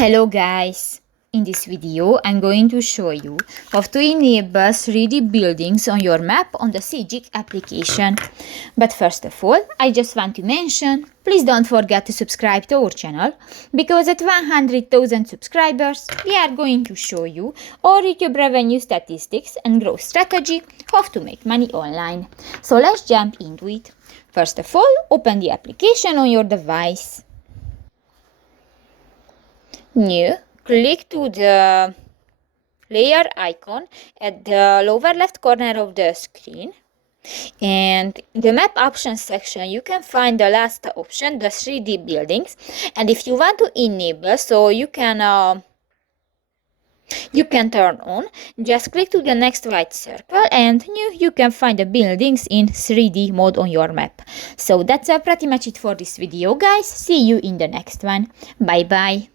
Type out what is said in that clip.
Hello guys! In this video, I'm going to show you how to enable 3D buildings on your map on the Sygic application. But first of all, I just want to mention, please don't forget to subscribe to our channel, because at 100,000 subscribers, we are going to show you our YouTube revenue statistics and growth strategy, how to make money online. So let's jump into it. First of all, open the application on your device. New, click to the layer icon at the lower left corner of the screen, and in the map options section you can find the last option, the 3D buildings, and if you want to enable so you can turn on, just click to the next white circle and you can find the buildings in 3D mode on your map. So that's pretty much it for this video guys. See you in the next one. Bye bye.